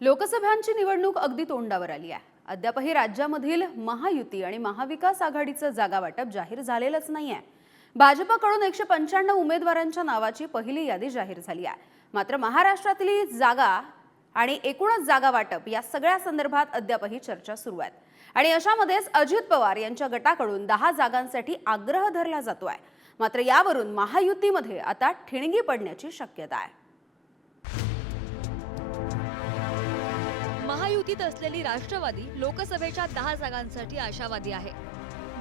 लोकसभांची निवडणूक अगदी तोंडावर आली आहे. अद्यापही राज्यामधील महायुती आणि महाविकास आघाडीचं जागा वाटप जाहीर झालेलंच नाही आहे भाजपाकडून एकशे पंच्याण्णव उमेदवारांच्या नावाची पहिली यादी जाहीर झाली आहे. मात्र महाराष्ट्रातली जागा आणि एकूणच जागा वाटप या सगळ्या संदर्भात अद्यापही चर्चा सुरू आहेत. आणि अशामध्येच अजित पवार यांच्या गटाकडून दहा जागांसाठी आग्रह धरला जातो आहे मात्र यावरून महायुतीमध्ये आता ठिणगी पडण्याची शक्यता आहे. महायुतीत असलेली राष्ट्रवादी लोकसभेच्या दहा जागांसाठी आशावादी आहे.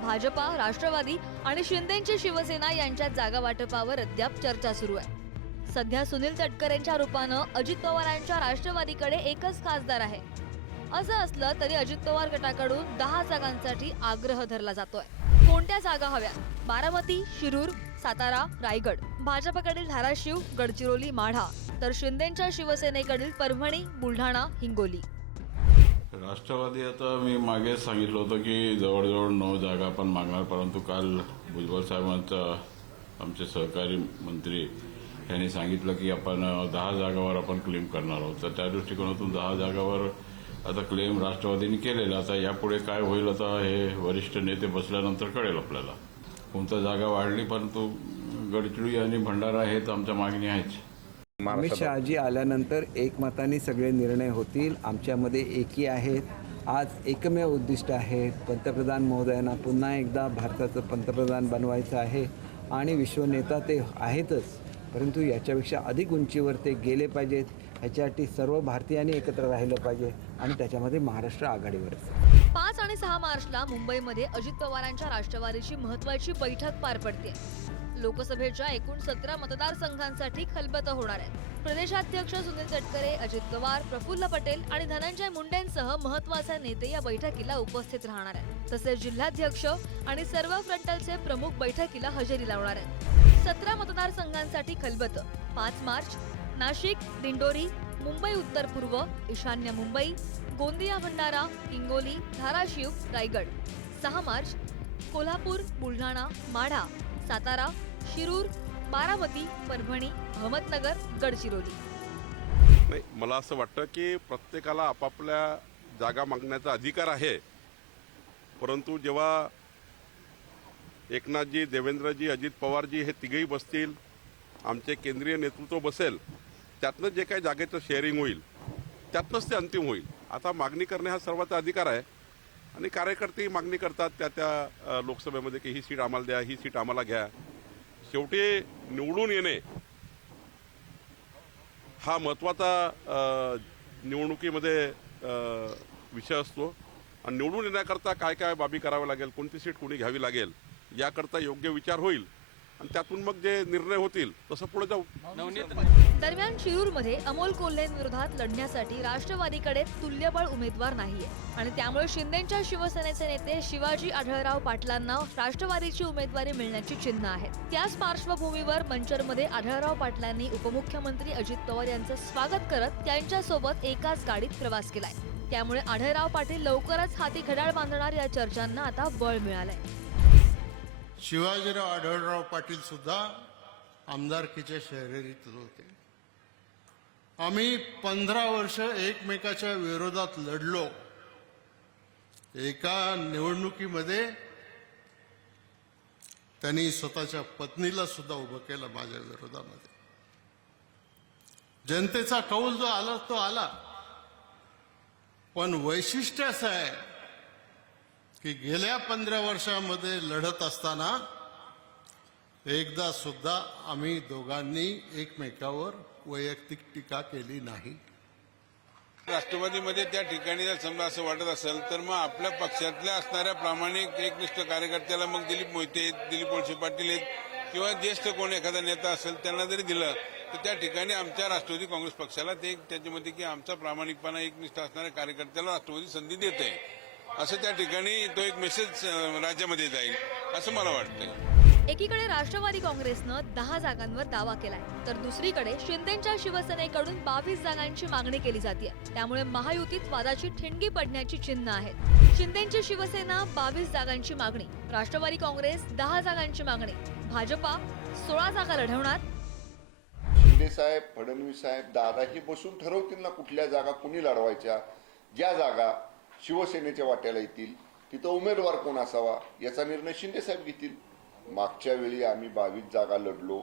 भाजपा राष्ट्रवादी आणि शिंदेची शिवसेना यांच्यात जागा वाटपावर अद्याप चर्चा सुरू आहे. सध्या सुनील तटकरेंच्या रूपानं अजित पवारांच्या राष्ट्रवादीकडे एकच खासदार आहे. असं असलं तरी अजित पवार गटाकडून दहा जागांसाठी आग्रह धरला जातोय. कोणत्या जागा हव्या बारामती शिरूर सातारा रायगड. भाजपकडील धाराशिव गडचिरोली माढा. तर शिंदेच्या शिवसेनेकडील परभणी बुलढाणा हिंगोली. राष्ट्रवादी आता मी मागे सांगितलं होतं की जवळजवळ नऊ जागा आपण मागणार परंतु काल भुजबळ साहेबांचा आमचे सहकारी मंत्री यांनी सांगितलं की आपण दहा जागावर आपण क्लेम करणार आहोत. तर त्या दृष्टिकोनातून दहा जागावर आता क्लेम राष्ट्रवादीने केलेला आता यापुढे काय होईल आता हे वरिष्ठ नेते बसल्यानंतर कळेल आपल्याला. कोणता जागा वाढली परंतु गडचिरोली आणि भंडारा हे तर आमच्या मागणी आहेच अमित शहाजी आल्यानंतर एकमताने सगळे निर्णय होतील आमच्यामध्ये एकी आहेत. आज एकमेव उद्दिष्ट आहे पंतप्रधान महोदयांना पुन्हा एकदा भारताचं पंतप्रधान बनवायचं आहे आणि विश्वनेता ते आहेतच. परंतु याच्यापेक्षा अधिक उंचीवर ते गेले पाहिजेत. ह्याच्यासाठी सर्व भारतीयांनी एकत्र राहिलं पाहिजे आणि त्याच्यामध्ये महाराष्ट्र आघाडीवर पाच आणि सहा मार्चला मुंबईमध्ये अजित पवारांच्या राष्ट्रवादीची महत्वाची बैठक पार पडते लोकसभेच्या एकूण सतरा मतदारसंघांसाठी खलबत होणार आहेत प्रदेशाध्यक्ष सुनील तटकरे अजित पवार प्रफुल्ल पटेल आणि धनंजय मुंडेंसह महत्त्वाचे नेते या बैठकीला उपस्थित राहणार आहेत. तसेच जिल्हाध्यक्ष आणि सर्व फ्रंटलचे प्रमुख बैठकीला हजेरी लावणार आहेत. सतरा मतदारसंघांसाठी खलबत. पाच मार्च नाशिक दिंडोरी मुंबई उत्तर पूर्व ईशान्य मुंबई गोंदिया भंडारा हिंगोली धाराशिव रायगड. सहा मार्च कोल्हापूर बुलढाणा माढा सातारा शिरूर बारामती परभणी अहमदनगर गडचिरोली. नाही मला असं वाटतं की प्रत्येकाला आपापल्या जागा मागण्याचा अधिकार आहे. परंतु जेव्हा एकनाथजी देवेंद्रजी अजित पवारजी हे तिघेही बसतील आमचे केंद्रीय नेतृत्व बसेल त्यातनं जे काही जागेचं शेअरिंग होईल त्यातनंच ते अंतिम होईल. आता मागणी करणे हा सर्वांचा अधिकार आहे. आणि कार्यकर्ते मागणी करतात त्या त्या लोकसभेमध्ये की ही सीट आम्हाला द्या ही सीट आम्हाला घ्या. शेवटी निवडून येणे हा महत्त्वाचा निवडणुकीमध्ये विषय असतो. आणि निवडून येण्याकरता काय काय बाबी कराव्या लागेल कोणती सीट कोणी घ्यावी लागेल याकरता योग्य विचार होईल. आणि त्यातून मग जे निर्णय होतील तसं पुढे जाऊ. दरम्यान शिरूरमध्ये अमोल कोल्हेंविरोधात लढण्यासाठी राष्ट्रवादीकडे तुल्यबळ उमेदवार नाहीये. आणि त्यामुळे शिंदेच्या शिवसेनेचे नेते शिवाजी आढळराव पाटलांना राष्ट्रवादीची उमेदवारी मिळण्याची चिन्ह आहेत. त्याच पार्श्वभूमीवर मंचरमध्ये आढळराव पाटलांनी उपमुख्यमंत्री अजित पवार यांचं स्वागत करत त्यांच्यासोबत एकाच गाडीत प्रवास केलाय. त्यामुळे आढळराव पाटील लवकरच हाती घड्याळ बांधणार या चर्चांना आता बळ मिळालंय. शिवाजीराव आढळराव पाटील सुद्धा आमदारकीच्या शर्यतीत होते. आम्ही पंधरा वर्ष एकमेकाच्या विरोधात लढलो. एका निवडणुकीमध्ये त्यांनी स्वतःच्या पत्नीला सुद्धा उभं केलं माझ्या विरोधामध्ये. जनतेचा कौल जो आला तो आला. पण वैशिष्ट्य असं आहे की गेल्या पंधरा वर्षामध्ये लढत असताना एकदा सुद्धा आम्ही दोघांनी एकमेकावर वैयक्तिक टीका केली नाही. राष्ट्रवादीमध्ये त्या ठिकाणी जर समजा असं वाटत असेल तर मग आपल्या पक्षातल्या असणाऱ्या प्रामाणिक एकनिष्ठ कार्यकर्त्याला मग दिलीप मोहिते आहेत दिलीप वळसे पाटील आहेत किंवा ज्येष्ठ कोण एखादा नेता असेल त्यांना जरी दिलं तर त्या ठिकाणी आमच्या राष्ट्रवादी काँग्रेस पक्षाला ते त्याच्यामध्ये की आमचा प्रामाणिकपणा एकनिष्ठ असणाऱ्या कार्यकर्त्याला राष्ट्रवादी संधी देत आहे असं त्या ठिकाणी तो एक मेसेज राज्यामध्ये जाईल असं मला वाटतं एकीकडे राष्ट्रवादी काँग्रेसनं दहा जागांवर दावा केलाय तर दुसरीकडे शिंदेच्या शिवसेनेकडून बावीस जागांची मागणी केली जाते त्यामुळे महायुतीत वादाची ठिणगी पडण्याची चिन्ह आहेत. शिंदेची शिवसेना बावीस जागांची मागणी राष्ट्रवादी काँग्रेस दहा जागांची मागणी भाजपा सोळा जागा लढवणार. शिंदे साहेब फडणवीस साहेब दादा हे बसून ठरवतील ना कुठल्या जागा कुणी लढवायच्या. ज्या जागा शिवसेनेच्या वाट्याला येतील तिथं उमेदवार कोण असावा याचा निर्णय शिंदे साहेब घेतील. मागच्या वेळी आम्ही बावीस जागा लढलो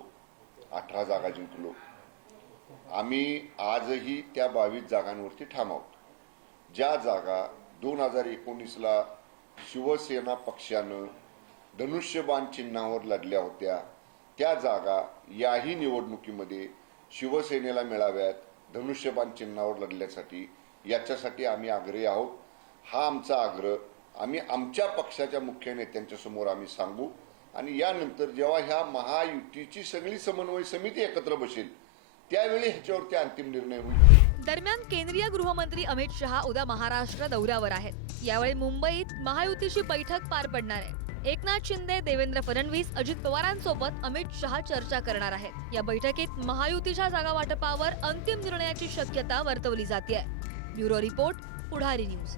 अठरा जागा जिंकलो. आम्ही आजही त्या बावीस जागांवरती ठाम आहोत ज्या जागा दोन हजार एकोणीसला शिवसेना पक्षानं धनुष्यबाण चिन्हावर लढल्या होत्या त्या जागा याही निवडणुकीमध्ये शिवसेनेला मिळाव्यात धनुष्यबाण चिन्हावर लढण्यासाठी याच्यासाठी आम्ही आग्रही आहोत. हा आमचा आग्रह आम्ही आमच्या पक्षाच्या मुख्य नेत्यांच्या समोर आम्ही सांगू. आणि यानंतर जेव्हा ह्या महायुतीची सगळी समन्वय समिती एकत्र बसेल त्यावेळी ह्याच्यावरती अंतिम निर्णय होईल. दरम्यान केंद्रीय गृहमंत्री अमित शहा उद्या महाराष्ट्र दौऱ्यावर आहेत. यावेळी मुंबईत महायुतीची बैठक पार पडणार आहे. एकनाथ शिंदे देवेंद्र फडणवीस अजित पवारांसोबत अमित शहा चर्चा करणार आहेत. या बैठकीत महायुतीच्या जागा वाटपावर अंतिम निर्णयाची शक्यता वर्तवली जाते ब्युरो रिपोर्ट पुढारी न्यूज.